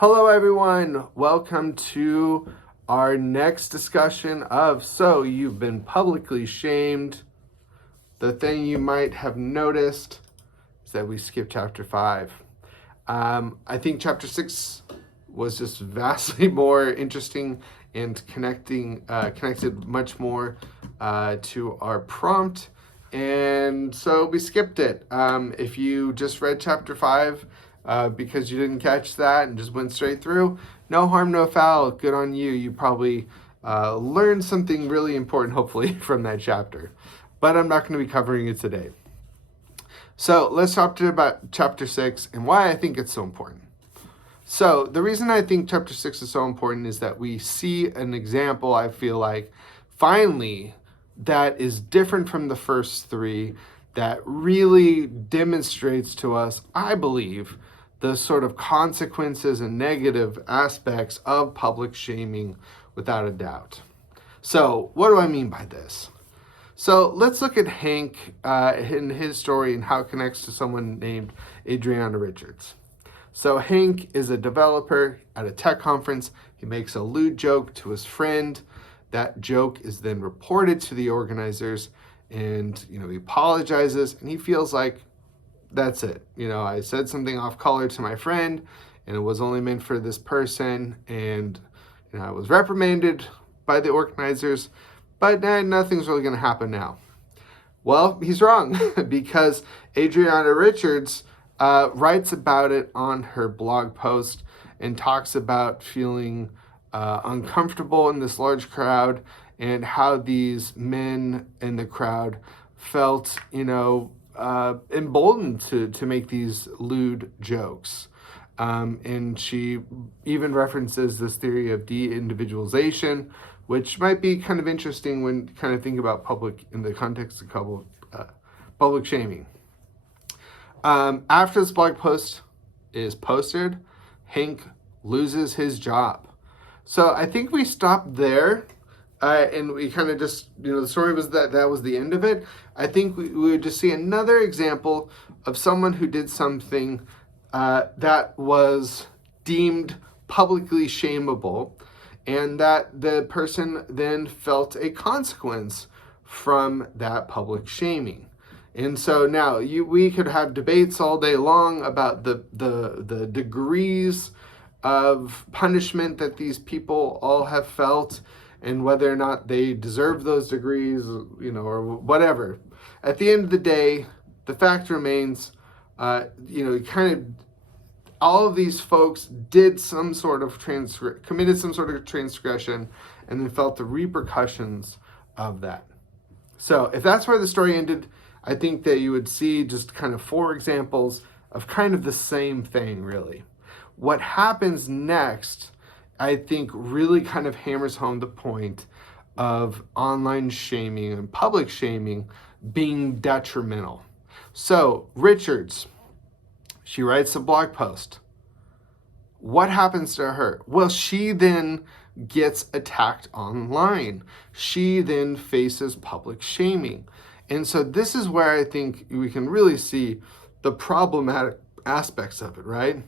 Hello everyone, welcome to our next discussion of So You've Been Publicly Shamed. The thing you might have noticed is that we skipped chapter 5. I think chapter 6 was just vastly more interesting and connected much more to our prompt. And so we skipped it. If you just read chapter 5, because you didn't catch that and just went straight through, no harm, no foul. Good on you. You probably learned something really important, hopefully, from that chapter. But I'm not going to be covering it today. So let's talk about chapter 6 and why I think it's so important. So the reason I think chapter 6 is so important is that we see an example, I feel like, finally, that is different from the first 3, that really demonstrates to us, I believe, the sort of consequences and negative aspects of public shaming without a doubt. So what do I mean by this? So let's look at Hank in his story and how it connects to someone named Adriana Richards. So Hank is a developer at a tech conference. He makes a lewd joke to his friend. That joke is then reported to the organizers, and he apologizes, and he feels like that's it. I said something off color to my friend, and it was only meant for this person, and I was reprimanded by the organizers, but nothing's really going to happen now. Well, he's wrong because Adriana Richards writes about it on her blog post and talks about feeling uncomfortable in this large crowd and how these men in the crowd felt, emboldened to make these lewd jokes. And she even references this theory of de-individualization, which might be kind of interesting when you kind of think about public in the context of public shaming. After this blog post is posted, Hank loses his job. So I think we stopped there, and we kind of just, the story was that was the end of it. I think we would just see another example of someone who did something that was deemed publicly shameable, and that the person then felt a consequence from that public shaming. And so now we could have debates all day long about the degrees of punishment that these people all have felt and whether or not they deserve those degrees, or whatever. At the end of the day, the fact remains, all of these folks did some sort of committed some sort of transgression and then felt the repercussions of that. So if that's where the story ended, I think that you would see just kind of 4 examples of kind of the same thing, really. What happens next, I think, really kind of hammers home the point of online shaming and public shaming being detrimental. So Richards, she writes a blog post. What happens to her? Well, she then gets attacked online. She then faces public shaming. And so this is where I think we can really see the problematic aspects of it, right?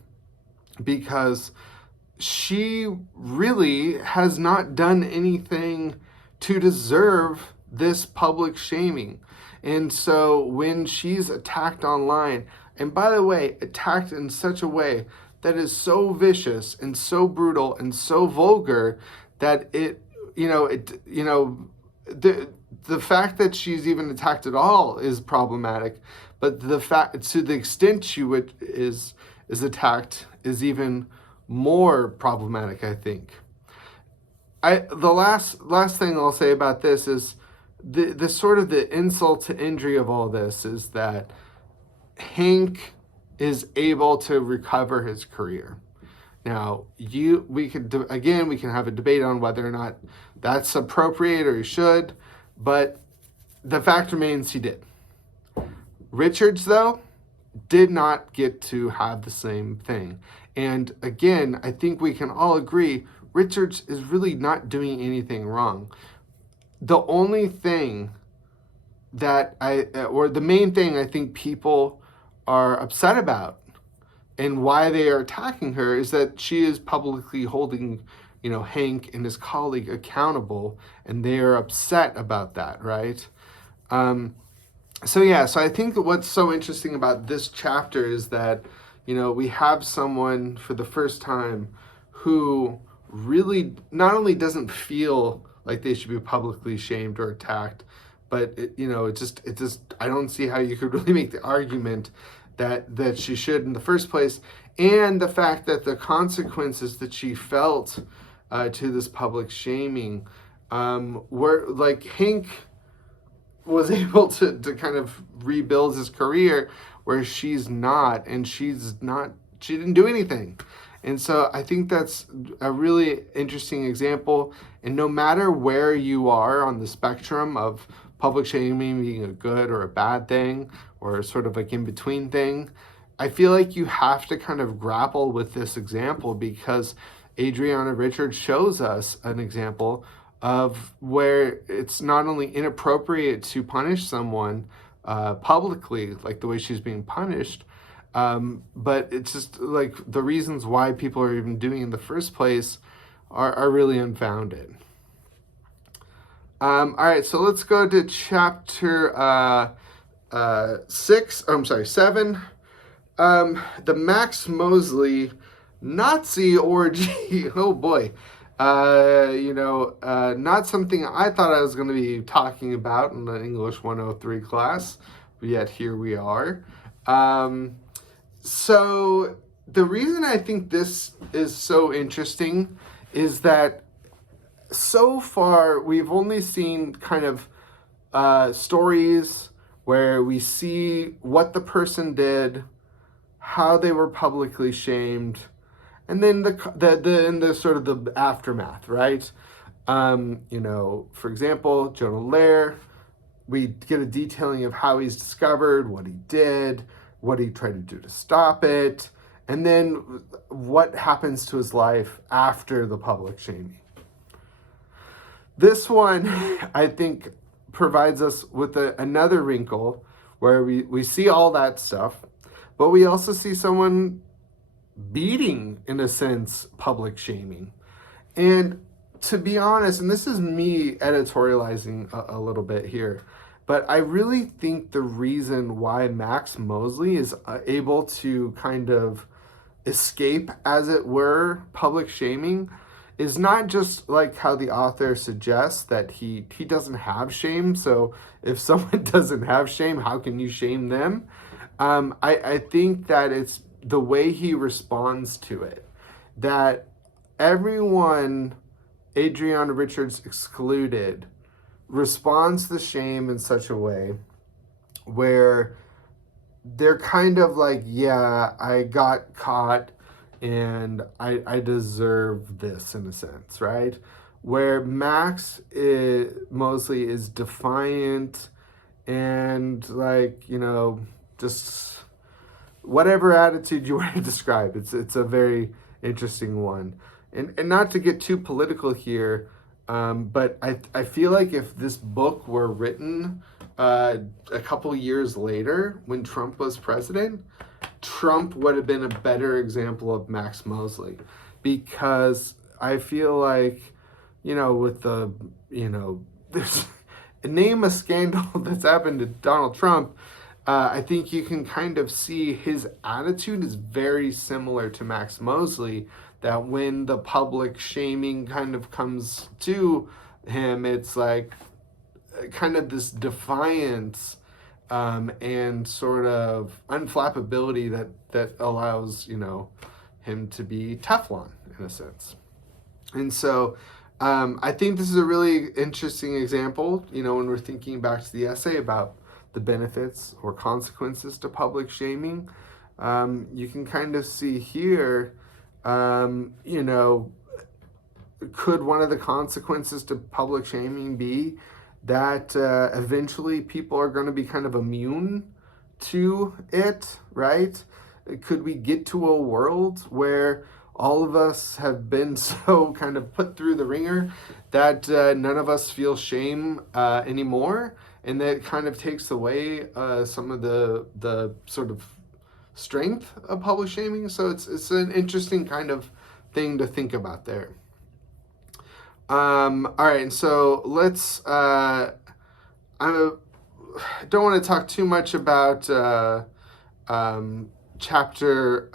Because she really has not done anything to deserve this public shaming. And so when she's attacked online, and by the way, attacked in such a way that is so vicious and so brutal and so vulgar that the fact that she's even attacked at all is problematic, but the fact to the extent she is attacked is even more problematic, I think. The last thing I'll say about this is the sort of the insult to injury of all this is that Hank is able to recover his career. Now, we can have a debate on whether or not that's appropriate or he should, but the fact remains he did. Richards, though, did not get to have the same thing. And again, I think we can all agree Richards is really not doing anything wrong. The only thing the main thing I think people are upset about and why they are attacking her is that she is publicly holding, Hank and his colleague accountable, and they are upset about that, right? So I think that what's so interesting about this chapter is that, we have someone for the first time who really not only doesn't feel like they should be publicly shamed or attacked, but it just I don't see how you could really make the argument that she should in the first place, and the fact that the consequences that she felt to this public shaming were like Hank was able to kind of rebuild his career, where she's not, and she didn't do anything. And so I think that's a really interesting example. And no matter where you are on the spectrum of public shaming being a good or a bad thing, or sort of like in between thing, I feel like you have to kind of grapple with this example, because Adriana Richards shows us an example of where it's not only inappropriate to punish someone publicly, like the way she's being punished, but it's just like the reasons why people are even doing it in the first place are really unfounded. All right, so let's go to chapter 7. The Max Mosley Nazi orgy. Oh boy. Not something I thought I was going to be talking about in the English 103 class, but yet here we are. So the reason I think this is so interesting is that so far we've only seen kind of stories where we see what the person did, how they were publicly shamed, and then the sort of the aftermath, right? For example, Jonah Lehrer, we get a detailing of how he's discovered, what he did, what he tried to do to stop it, and then what happens to his life after the public shaming. This one, I think, provides us with another wrinkle where we see all that stuff, but we also see someone beating, in a sense, public shaming. And to be honest, and this is me editorializing a little bit here, but I really think the reason why Max Mosley is able to kind of escape, as it were, public shaming is not just like how the author suggests that he doesn't have shame. So if someone doesn't have shame, how can you shame them? I think that it's the way he responds to it, that everyone, Adriana Richards excluded, responds to shame in such a way where they're kind of like, yeah, I got caught and I deserve this, in a sense, right? Where Max Mosley is defiant and like, just whatever attitude you want to describe. It's a very interesting one. And not to get too political here, but I feel like if this book were written a couple years later when Trump was president, Trump would have been a better example of Max Mosley, because I feel like, with the, there's name a scandal that's happened to Donald Trump, I think you can kind of see his attitude is very similar to Max Mosley, that when the public shaming kind of comes to him, it's like kind of this defiance and sort of unflappability that allows, him to be Teflon, in a sense. And so I think this is a really interesting example, when we're thinking back to the essay about the benefits or consequences to public shaming. You can kind of see here, could one of the consequences to public shaming be that eventually people are going to be kind of immune to it, right? Could we get to a world where all of us have been so kind of put through the ringer that none of us feel shame anymore? And that kind of takes away some of the sort of strength of public shaming. So it's an interesting kind of thing to think about there. All right, and so let's. I don't want to talk too much about chapter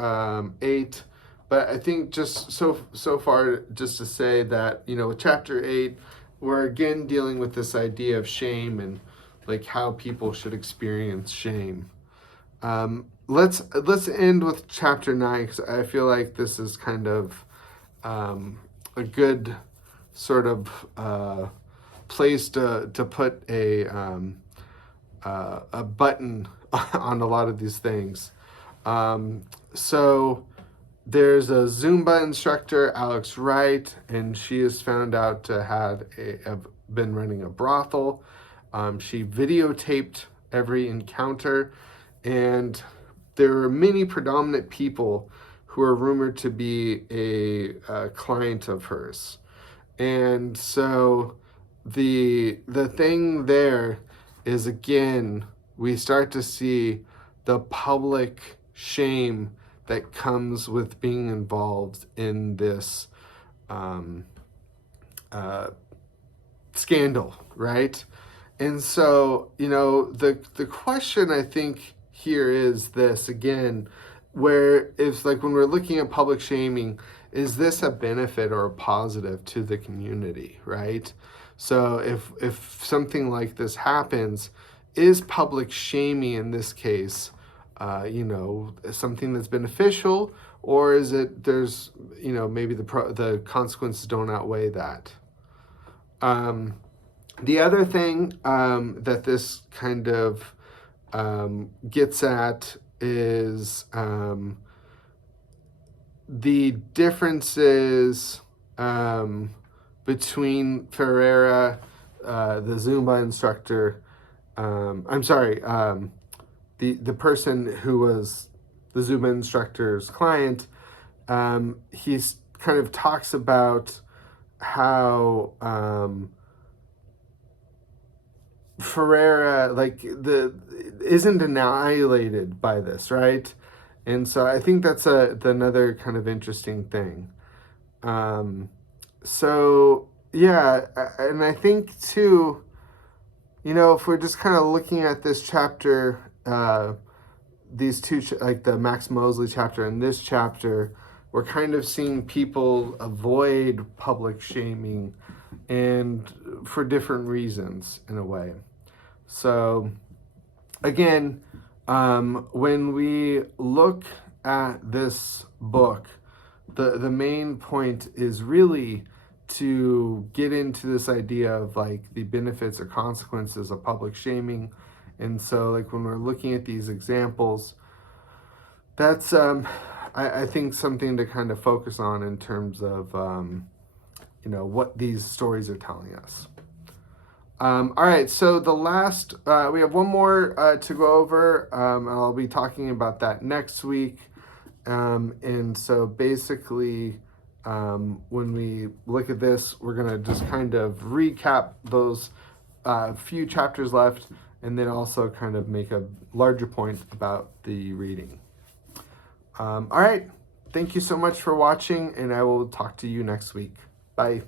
8, but I think just so far, just to say that with chapter 8, we're again dealing with this idea of shame and like how people should experience shame. Let's end with chapter 9, because I feel like this is kind of a good sort of place to put a button on a lot of these things. So there's a Zumba instructor, Alex Wright, and she is found out to have been running a brothel. She videotaped every encounter, and there are many predominant people who are rumored to be a client of hers. And so the thing there is, again, we start to see the public shame that comes with being involved in this scandal, right? And so, the question I think here is this again, where it's like when we're looking at public shaming, is this a benefit or a positive to the community, right? So if something like this happens, is public shaming in this case, something that's beneficial, or is it there's maybe the consequences don't outweigh that? The other thing that this kind of gets at is the differences between Ferreira, the Zumba instructor. The person who was the Zumba instructor's client. He's kind of talks about how Ferreira isn't annihilated by this, right? And so I think that's another kind of interesting thing. So yeah, and I think too, if we're just kind of looking at this chapter, these two, like the Max Mosley chapter and this chapter, we're kind of seeing people avoid public shaming, and for different reasons in a way. So again, when we look at this book, the main point is really to get into this idea of like the benefits or consequences of public shaming. And so like when we're looking at these examples, that's I think something to kind of focus on in terms of what these stories are telling us. All right, so the last, we have one more to go over, and I'll be talking about that next week. And so basically, when we look at this, we're going to just kind of recap those few chapters left, and then also kind of make a larger point about the reading. All right, thank you so much for watching, and I will talk to you next week. Bye.